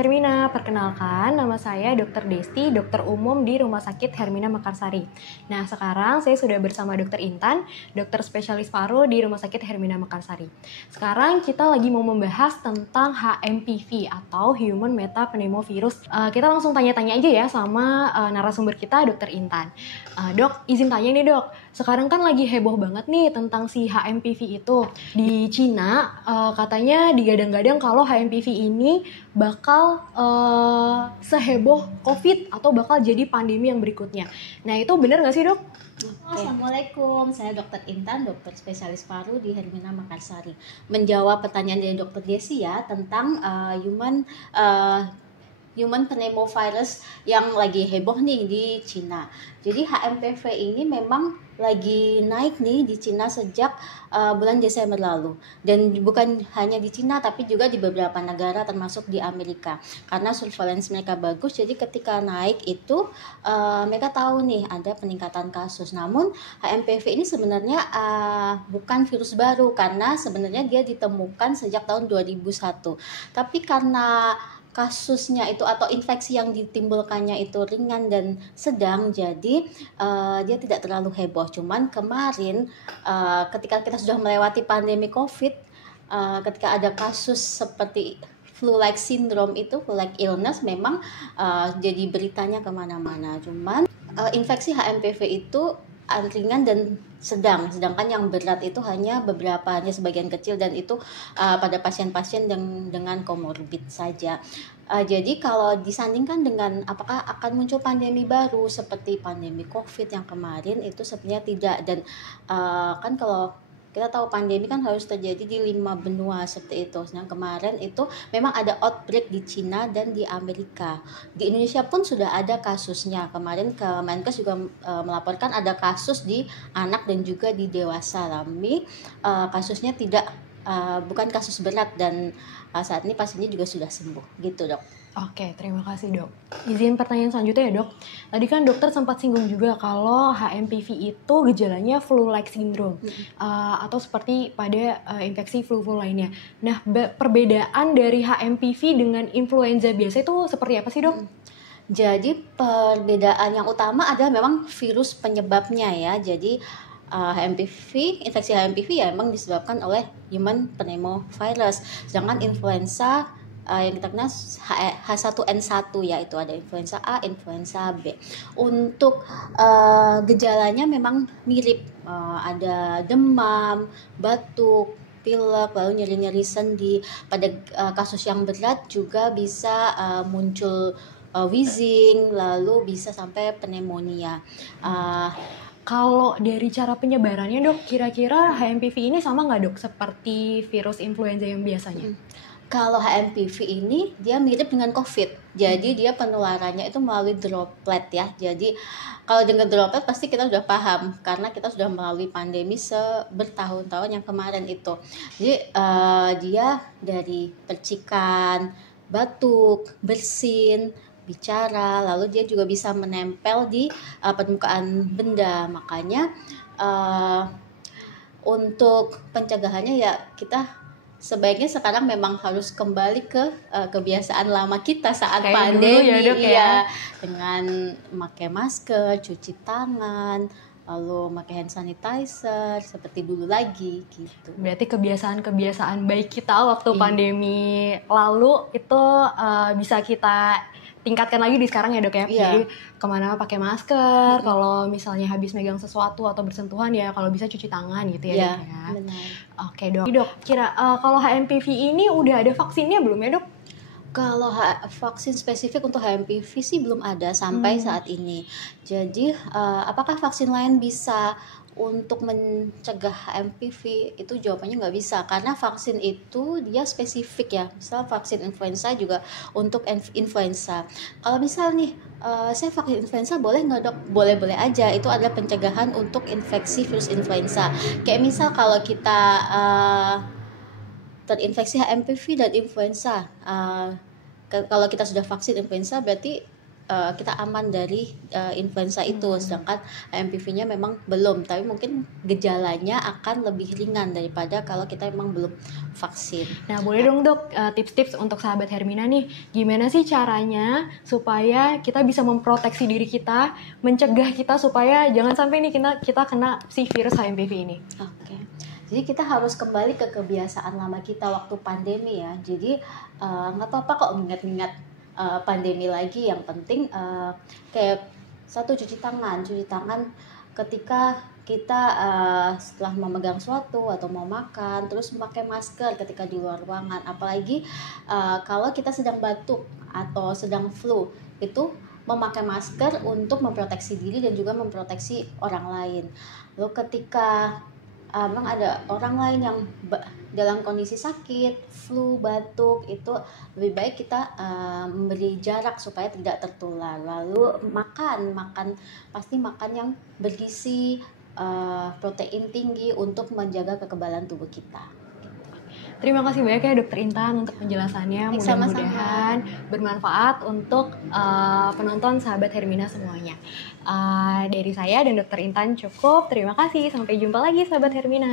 Hermina, perkenalkan nama saya Dr. Desti, dokter umum di Rumah Sakit Hermina Mekarsari. Nah, sekarang saya sudah bersama Dr. Intan, dokter spesialis paru di Rumah Sakit Hermina Mekarsari. Sekarang kita lagi mau membahas tentang HMPV atau Human Metapneumovirus. Kita langsung tanya-tanya aja ya sama narasumber kita, Dr. Intan. Dok, izin tanya nih dok, sekarang kan lagi heboh banget nih tentang si HMPV itu. Di Cina katanya digadang-gadang kalau HMPV ini bakal seheboh COVID atau bakal jadi pandemi yang berikutnya. Nah itu benar nggak sih dok? Assalamualaikum, saya Dr. Intan, dokter spesialis paru di Hermina Mekarsari. Menjawab pertanyaan dari Dr. Desi ya tentang human pneumovirus yang lagi heboh nih di Cina. Jadi HMPV ini memang lagi naik nih di Cina sejak bulan Desember lalu. Dan bukan hanya di Cina tapi juga di beberapa negara termasuk di Amerika. Karena surveillance mereka bagus, jadi ketika naik itu mereka tahu nih ada peningkatan kasus. Namun HMPV ini sebenarnya bukan virus baru karena sebenarnya dia ditemukan sejak tahun 2001. Tapi karena kasusnya itu atau infeksi yang ditimbulkannya itu ringan dan sedang, jadi dia tidak terlalu heboh. Cuman kemarin ketika kita sudah melewati pandemi COVID, ketika ada kasus seperti flu-like syndrome itu, flu-like illness, memang jadi beritanya kemana-mana. Cuman infeksi HMPV itu ringan dan sedang, sedangkan yang berat itu hanya sebagian kecil, dan itu pada pasien-pasien dengan komorbid saja. Jadi kalau disandingkan dengan apakah akan muncul pandemi baru seperti pandemi COVID yang kemarin, itu sebenarnya tidak. Dan kan kalau kita tahu pandemi kan harus terjadi di 5 benua seperti itu. Nah kemarin itu memang ada outbreak di Cina dan di Amerika. Di Indonesia pun sudah ada kasusnya. Kemarin Kemenkes juga melaporkan ada kasus di anak dan juga di dewasa. Tapi kasusnya bukan kasus berat, dan saat ini pasiennya juga sudah sembuh gitu dok. Oke, terima kasih dok. Izin pertanyaan selanjutnya ya dok. Tadi kan dokter sempat singgung juga kalau HMPV itu gejalanya flu-like syndrome atau seperti pada infeksi flu-flu lainnya. Nah, perbedaan dari HMPV dengan influenza biasa itu seperti apa sih dok? Jadi perbedaan yang utama adalah memang virus penyebabnya ya. Jadi infeksi HMPV ya memang disebabkan oleh human pneumovirus. Sedangkan influenza yang kita kenal H1N1 ya, itu ada influenza A, influenza B. Untuk gejalanya memang mirip, ada demam, batuk, pilek, lalu nyeri-nyeri sendi. Pada kasus yang berat juga bisa muncul wheezing, lalu bisa sampai pneumonia. Kalau dari cara penyebarannya dok, kira-kira HMPV ini sama nggak dok seperti virus influenza yang biasanya? Kalau HMPV ini dia mirip dengan COVID, jadi dia penularannya itu melalui droplet ya. Jadi kalau dengan droplet pasti kita sudah paham karena kita sudah melalui pandemi bertahun-tahun yang kemarin itu. Jadi dia dari percikan, batuk, bersin, bicara, lalu dia juga bisa menempel di permukaan benda. Makanya untuk pencegahannya ya kita sebaiknya sekarang memang harus kembali ke kebiasaan lama kita saat kayak pandemi dulu ya, dok, ya? Dengan memakai masker, cuci tangan, lalu memakai hand sanitizer seperti dulu lagi gitu. Berarti kebiasaan-kebiasaan baik kita waktu pandemi lalu itu bisa kita tingkatkan lagi di sekarang ya dok ya. Jadi kemana pakai masker, kalau misalnya habis megang sesuatu atau bersentuhan ya kalau bisa cuci tangan gitu ya dok ya. Benar. Oke dok. Dok, kalau HMPV ini udah ada vaksinnya belum ya dok? Kalau vaksin spesifik untuk HMPV sih belum ada sampai saat ini. Jadi apakah vaksin lain bisa untuk mencegah HMPV? Itu jawabannya nggak bisa, karena vaksin itu dia spesifik ya. Misal vaksin influenza juga untuk influenza. Kalau misal nih saya vaksin influenza boleh nggak dok? Boleh-boleh aja, itu adalah pencegahan untuk infeksi virus influenza. Kayak misal kalau kita terinfeksi HMPV dan influenza, kalau kita sudah vaksin influenza berarti kita aman dari influenza itu, sedangkan HMPV-nya memang belum, tapi mungkin gejalanya akan lebih ringan daripada kalau kita memang belum vaksin. Nah, boleh dong dok tips-tips untuk sahabat Hermina nih, gimana sih caranya supaya kita bisa memproteksi diri kita, mencegah kita supaya jangan sampai nih kita kena si virus HMPV ini. Oke. Jadi kita harus kembali ke kebiasaan lama kita waktu pandemi ya. Jadi nggak apa-apa kok mengingat-ingat pandemi lagi. Yang penting kayak satu, cuci tangan ketika kita setelah memegang suatu atau mau makan, terus memakai masker ketika di luar ruangan. Apalagi kalau kita sedang batuk atau sedang flu, itu memakai masker untuk memproteksi diri dan juga memproteksi orang lain. Lalu ketika memang ada orang lain yang dalam kondisi sakit, flu, batuk, itu lebih baik kita memberi jarak supaya tidak tertular. Lalu makan pasti makan yang bergizi, protein tinggi untuk menjaga kekebalan tubuh kita. Terima kasih banyak ya Dokter Intan untuk penjelasannya. Mudah-mudahan bermanfaat untuk penonton sahabat Hermina semuanya. Dari saya dan Dokter Intan cukup. Terima kasih. Sampai jumpa lagi sahabat Hermina.